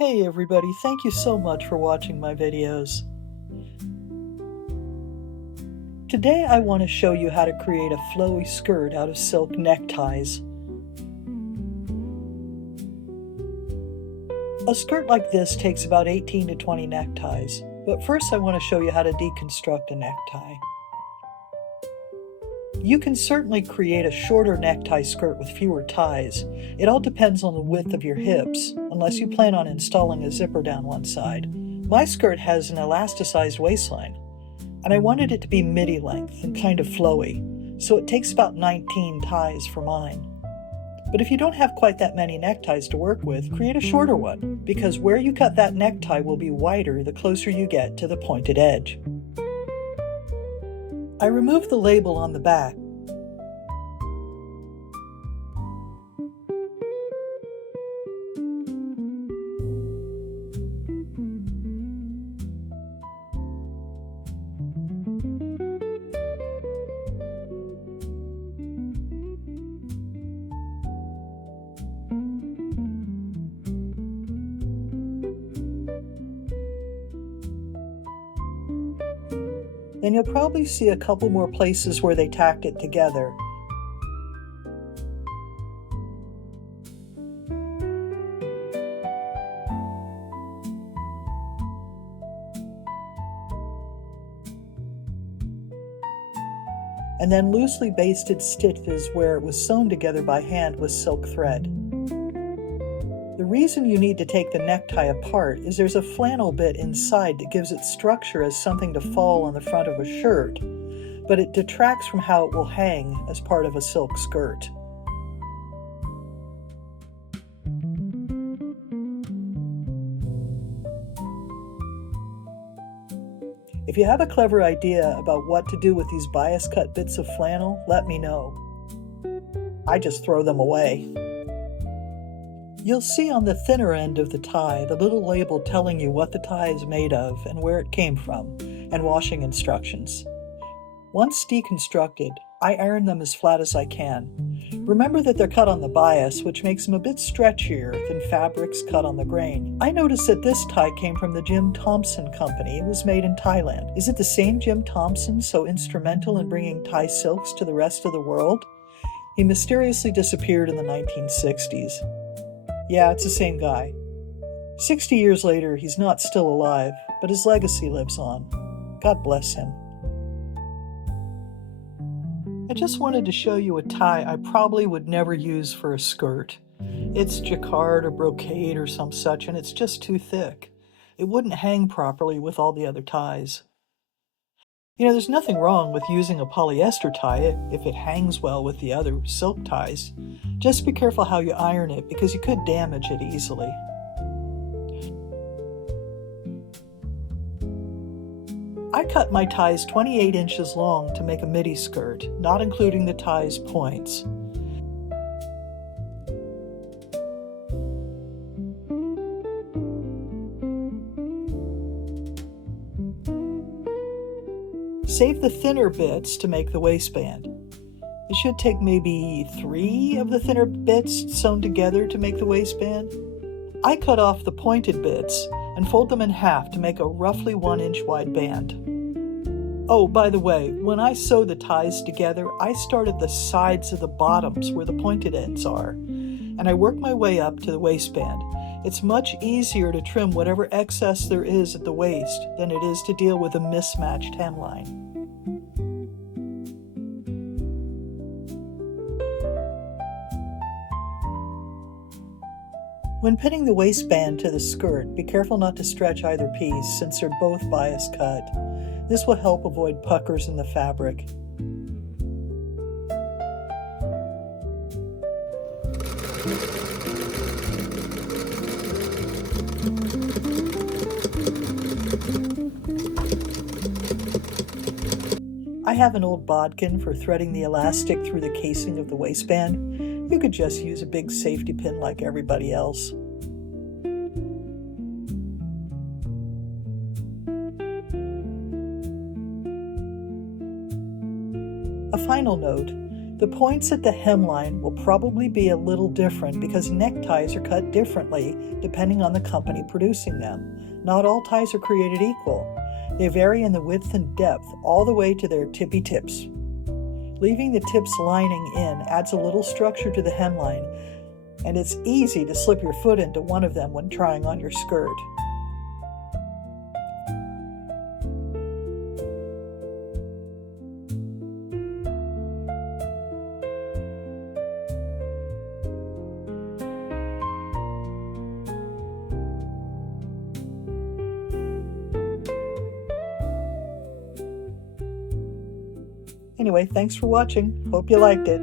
Hey everybody, thank you so much for watching my videos. Today I want to show you how to create a flowy skirt out of silk neckties. A skirt like this takes about 18 to 20 neckties, but first I want to show you how to deconstruct a necktie. You can certainly create a shorter necktie skirt with fewer ties. It all depends on the width of your hips, unless you plan on installing a zipper down one side. My skirt has an elasticized waistline, and I wanted it to be midi length and kind of flowy, so it takes about 19 ties for mine. But if you don't have quite that many neckties to work with, create a shorter one, because where you cut that necktie will be wider the closer you get to the pointed edge. I removed the label on the back. Then you'll probably see a couple more places where they tacked it together. And then loosely basted stitches where it was sewn together by hand with silk thread. The reason you need to take the necktie apart is there's a flannel bit inside that gives it structure as something to fall on the front of a shirt, but it detracts from how it will hang as part of a silk skirt. If you have a clever idea about what to do with these bias cut bits of flannel, let me know. I just throw them away. You'll see on the thinner end of the tie the little label telling you what the tie is made of and where it came from, and washing instructions. Once deconstructed, I iron them as flat as I can. Remember that they're cut on the bias, which makes them a bit stretchier than fabrics cut on the grain. I noticed that this tie came from the Jim Thompson company. It was made in Thailand. Is it the same Jim Thompson so instrumental in bringing Thai silks to the rest of the world? He mysteriously disappeared in the 1960s. Yeah, it's the same guy. 60 years later, he's not still alive, but his legacy lives on. God bless him. I just wanted to show you a tie I probably would never use for a skirt. It's jacquard or brocade or some such, and it's just too thick. It wouldn't hang properly with all the other ties. You know, there's nothing wrong with using a polyester tie if it hangs well with the other silk ties. Just be careful how you iron it because you could damage it easily. I cut my ties 28 inches long to make a midi skirt, not including the tie's points. Save the thinner bits to make the waistband. It should take maybe 3 of the thinner bits sewn together to make the waistband. I cut off the pointed bits and fold them in half to make a roughly 1-inch wide band. Oh, by the way, when I sew the ties together, I start at the sides of the bottoms where the pointed ends are, and I work my way up to the waistband. It's much easier to trim whatever excess there is at the waist than it is to deal with a mismatched hemline. When pinning the waistband to the skirt, be careful not to stretch either piece since they're both bias cut. This will help avoid puckers in the fabric. I have an old bodkin for threading the elastic through the casing of the waistband. You could just use a big safety pin like everybody else. A final note, The points at the hemline will probably be a little different because neckties are cut differently depending on the company producing them. Not all ties are created equal. They vary in the width and depth all the way to their tippy tips. Leaving the tips lining in adds a little structure to the hemline, and it's easy to slip your foot into one of them when trying on your skirt. Anyway, thanks for watching. Hope you liked it.